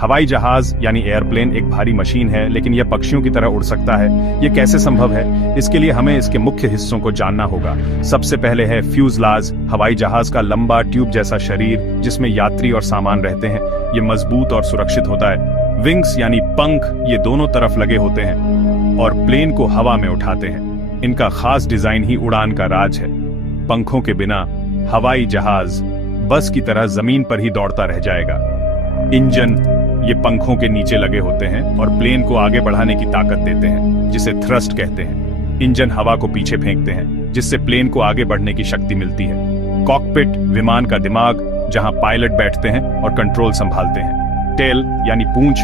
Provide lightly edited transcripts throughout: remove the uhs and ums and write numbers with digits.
हवाई जहाज यानी एयरप्लेन एक भारी मशीन है, लेकिन यह पक्षियों की तरह उड़ सकता है। ये कैसे संभव है? इसके लिए हमें इसके मुख्य हिस्सों को जानना होगा। सबसे पहले है फ्यूजलाज, हवाई जहाज का लंबा ट्यूब जैसा शरीर जिसमें यात्री और सामान रहते हैं। ये मजबूत और सुरक्षित होता है। विंग्स यानी पंख, ये दोनों तरफ लगे होते हैं और प्लेन को हवा में उठाते हैं। इनका खास डिजाइन ही उड़ान का राज है। पंखों के बिना हवाई जहाज बस की तरह जमीन पर ही दौड़ता रह जाएगा। इंजन, ये पंखों के नीचे लगे होते हैं और प्लेन को आगे बढ़ाने की ताकत देते हैं, जिसे थ्रस्ट कहते हैं। इंजन हवा को पीछे फेंकते हैं, जिससे प्लेन को आगे बढ़ने की शक्ति मिलती है। कॉकपिट, विमान का दिमाग, जहां पायलट बैठते हैं और कंट्रोल संभालते हैं। टेल यानी पूंछ,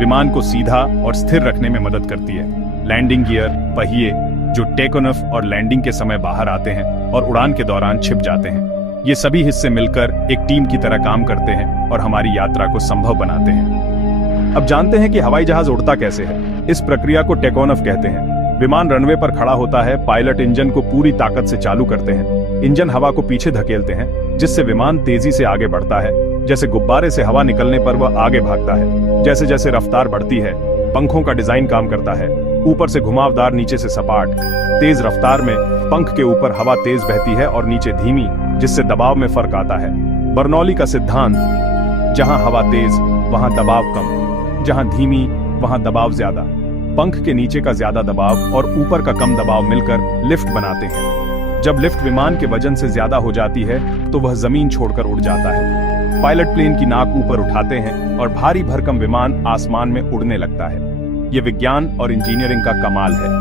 विमान को सीधा और स्थिर रखने में मदद करती है। लैंडिंग गियर, पहिए, जो टेक ऑफ और लैंडिंग के समय बाहर आते हैं और उड़ान के दौरान छिप जाते हैं। ये सभी हिस्से मिलकर एक टीम की तरह काम करते हैं और हमारी यात्रा को संभव बनाते हैं। अब जानते हैं कि हवाई जहाज उड़ता कैसे है। इस प्रक्रिया को टेक ऑफ कहते हैं। विमान रनवे पर खड़ा होता है, पायलट इंजन को पूरी ताकत से चालू करते हैं। इंजन हवा को पीछे धकेलते हैं, जिससे विमान तेजी से आगे बढ़ता है। जैसे गुब्बारे से हवा निकलने पर वह आगे भागता है। जैसे जैसे रफ्तार बढ़ती है, पंखों का डिजाइन काम करता है। ऊपर से घुमावदार, नीचे से सपाट। तेज रफ्तार में पंख के ऊपर हवा तेज बहती है और नीचे धीमी, जिससे दबाव में फर्क आता है। बर्नौली का सिद्धांत, जहां हवा तेज वहां दबाव कम, जहां धीमी वहां दबाव ज्यादा। पंख के नीचे का ज्यादा दबाव और ऊपर का कम दबाव मिलकर लिफ्ट बनाते हैं। जब लिफ्ट विमान के वजन से ज्यादा हो जाती है तो वह जमीन छोड़कर उड़ जाता है। पायलट प्लेन की नाक ऊपर उठाते हैं और भारी भरकम विमान आसमान में उड़ने लगता है। यह विज्ञान और इंजीनियरिंग का कमाल है।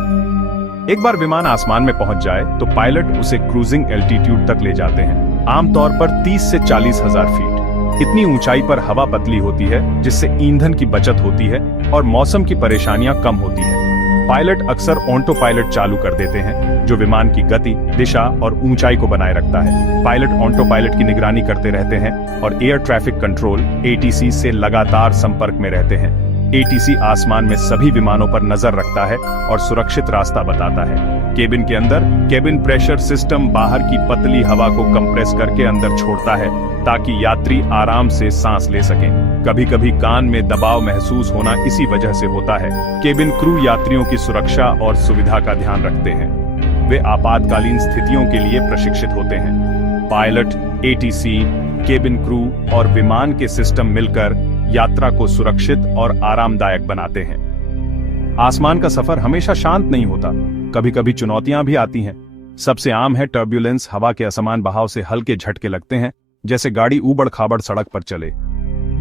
एक बार विमान आसमान में पहुंच जाए तो पायलट उसे क्रूजिंग एल्टीट्यूड तक ले जाते हैं, आमतौर पर 30 से 40 हजार फीट। इतनी ऊंचाई पर हवा पतली होती है, जिससे ईंधन की बचत होती है और मौसम की परेशानियां कम होती है। पायलट अक्सर ऑटो पायलट चालू कर देते हैं, जो विमान की गति, दिशा और ऊंचाई को बनाए रखता है। पायलट ऑटो पायलट की निगरानी करते रहते हैं और एयर ट्रैफिक कंट्रोल (ATC) से लगातार संपर्क में रहते हैं। ATC आसमान में सभी विमानों पर नजर रखता है और सुरक्षित रास्ता बताता है। केबिन के अंदर केबिन प्रेशर सिस्टम बाहर की पतली हवा को कंप्रेस करके अंदर छोड़ता है, ताकि यात्री आराम से सांस ले सकें। कभी कभी कान में दबाव महसूस होना इसी वजह से होता है। केबिन क्रू यात्रियों की सुरक्षा और सुविधा का ध्यान रखते हैं। वे आपातकालीन स्थितियों के लिए प्रशिक्षित होते हैं। पायलट, ATC, केबिन क्रू और विमान के सिस्टम मिलकर यात्रा को सुरक्षित और आरामदायक बनाते हैं। आसमान का सफर हमेशा शांत नहीं होता, कभी कभी चुनौतियां भी आती हैं। सबसे आम है टर्ब्यूलेंस। हवा के असमान बहाव से हल्के झटके लगते हैं, जैसे गाड़ी ऊबड़ खाबड़ सड़क पर चले।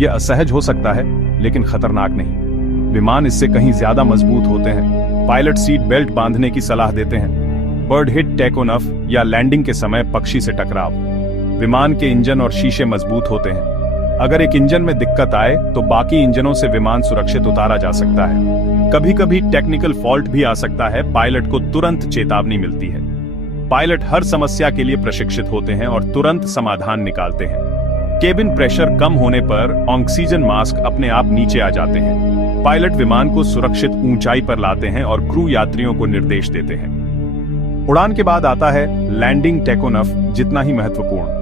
यह असहज हो सकता है, लेकिन खतरनाक नहीं। विमान इससे कहीं ज्यादा मजबूत होते हैं। पायलट सीट बेल्ट बांधने की सलाह देते हैं। बर्ड हिट, टेक ऑफ या लैंडिंग के समय पक्षी से टकराव। विमान के इंजन और शीशे मजबूत होते हैं। अगर एक इंजन में दिक्कत आए तो बाकी इंजनों से विमान सुरक्षित उतारा जा सकता है। कभी कभी टेक्निकल फॉल्ट भी आ सकता है, पायलट को तुरंत चेतावनी मिलती है। पायलट हर समस्या के लिए प्रशिक्षित होते हैं और तुरंत समाधान निकालते हैं। केबिन प्रेशर कम होने पर ऑक्सीजन मास्क अपने आप नीचे आ जाते हैं। पायलट विमान को सुरक्षित ऊंचाई पर लाते हैं और क्रू यात्रियों को निर्देश देते हैं। उड़ान के बाद आता है लैंडिंग, टेक ऑफ जितना ही महत्वपूर्ण।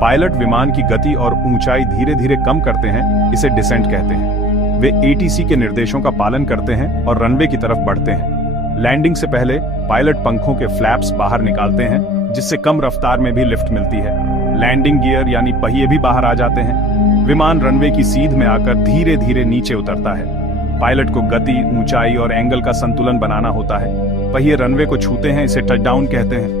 पायलट विमान की गति और ऊंचाई धीरे धीरे कम करते हैं, इसे डिसेंट कहते हैं। वे ATC के निर्देशों का पालन करते हैं और रनवे की तरफ बढ़ते हैं। लैंडिंग से पहले पायलट पंखों के फ्लैप्स बाहर निकालते हैं, जिससे कम रफ्तार में भी लिफ्ट मिलती है। लैंडिंग गियर यानी पहिए भी बाहर आ जाते हैं। विमान रनवे की सीध में आकर धीरे धीरे नीचे उतरता है। पायलट को गति, ऊंचाई और एंगल का संतुलन बनाना होता है। पहिए रनवे को छूते हैं, इसे टचडाउन कहते हैं।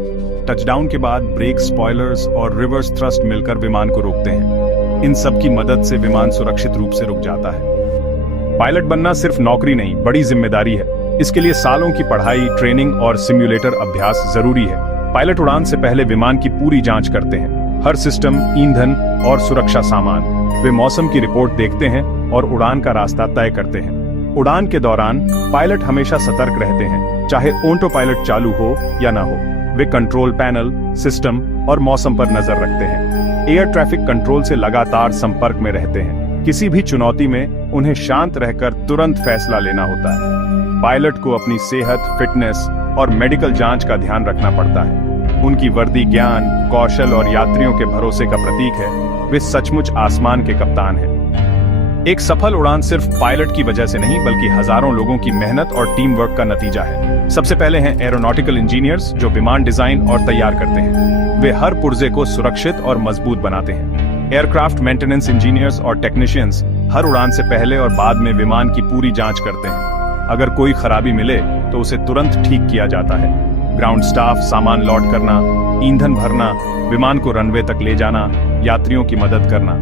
टचडाउन के बाद ब्रेक, स्पॉयलर्स और रिवर्स थ्रस्ट मिलकर विमान को रोकते हैं। इन सब की मदद से विमान सुरक्षित रूप से रुक जाता है। पायलट बनना सिर्फ नौकरी नहीं, बड़ी जिम्मेदारी है। इसके लिए सालों की पढ़ाई, ट्रेनिंग और सिम्युलेटर अभ्यास जरूरी है। पायलट उड़ान से पहले विमान की पूरी जांच करते हैं। हर सिस्टम, ईंधन और सुरक्षा सामान। वे मौसम की रिपोर्ट देखते हैं और उड़ान का रास्ता तय करते हैं। उड़ान के दौरान पायलट हमेशा सतर्क रहते हैं, चाहे ऑटो पायलट चालू हो या ना हो। वे कंट्रोल पैनल, सिस्टम और मौसम पर नजर रखते हैं। एयर ट्रैफिक कंट्रोल से लगातार संपर्क में रहते हैं। किसी भी चुनौती में उन्हें शांत रहकर तुरंत फैसला लेना होता है। पायलट को अपनी सेहत, फिटनेस और मेडिकल जांच का ध्यान रखना पड़ता है। उनकी वर्दी ज्ञान, कौशल और यात्रियों के भरोसे का प्रतीक है। वे सचमुच आसमान के कप्तान हैं। एक सफल उड़ान सिर्फ पायलट की वजह से नहीं बल्कि हजारों लोगों की मेहनत और टीम वर्क का नतीजा है। सबसे पहले हैं एरोनॉटिकल इंजीनियर्स जो विमान डिजाइन और तैयार करते हैं। वे हर पुर्जे को सुरक्षित और मजबूत बनाते हैं। एयरक्राफ्ट मेंटेनेंस इंजीनियर्स और टेक्नीशियंस हर उड़ान से पहले और बाद में विमान की पूरी जांच करते हैं। अगर कोई खराबी मिले तो उसे तुरंत ठीक किया जाता है। ग्राउंड स्टाफ सामान लोड करना, ईंधन भरना, विमान को रनवे तक ले जाना, यात्रियों की मदद करना।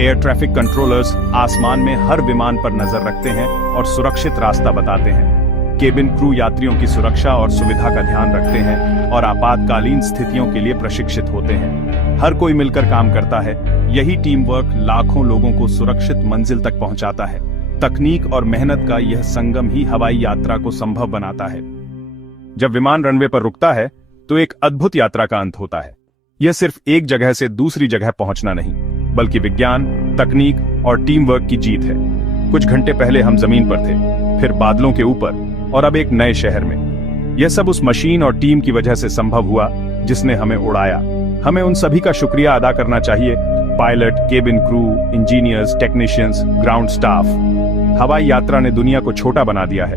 एयर ट्रैफिक कंट्रोलर्स आसमान में हर विमान पर नजर रखते हैं और सुरक्षित रास्ता बताते हैं। केबिन क्रू यात्रियों की सुरक्षा और सुविधा का ध्यान रखते हैं और आपातकालीन स्थितियों के लिए प्रशिक्षित होते हैं। हर कोई मिलकर काम करता है। यही टीम वर्क लाखों लोगों को सुरक्षित मंजिल तक पहुंचाता है। तकनीक और मेहनत का यह संगम ही हवाई यात्रा को संभव बनाता है। जब विमान रनवे पर रुकता है तो एक अद्भुत यात्रा का अंत होता है। यह सिर्फ एक जगह से दूसरी जगह पहुंचना नहीं बल्कि विज्ञान, तकनीक और टीम वर्क की जीत है। कुछ घंटे पहले हम जमीन पर थे, फिर बादलों के ऊपर और अब एक नए शहर में। यह सब उस मशीन और टीम की वजह से संभव हुआ जिसने हमें उड़ाया। हमें उन सभी का शुक्रिया अदा करना चाहिए। Pilot, cabin crew, engineers, technicians, ground staff. हवाई यात्रा ने दुनिया को छोटा बना दिया है।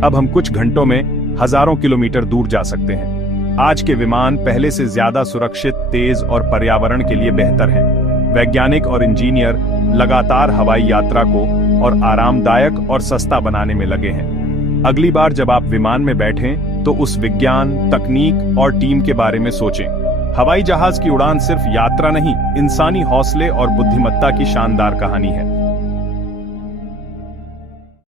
अब हम कुछ घंटों में हजारों किलोमीटर दूर जा सकते हैं। आज के विमान पहले से ज्यादा सुरक्षित, तेज और पर्यावरण के लिए बेहतर हैं। वैज्ञानिक और इंजीनियर लगातार हवाई यात्रा को और आरामदायक और सस्ता बनाने में लगे हैं। अगली बार जब आप विमान में बैठें तो उस विज्ञान, तकनीक और टीम के बारे में सोचें। हवाई जहाज की उड़ान सिर्फ यात्रा नहीं, इंसानी हौसले और बुद्धिमत्ता की शानदार कहानी है।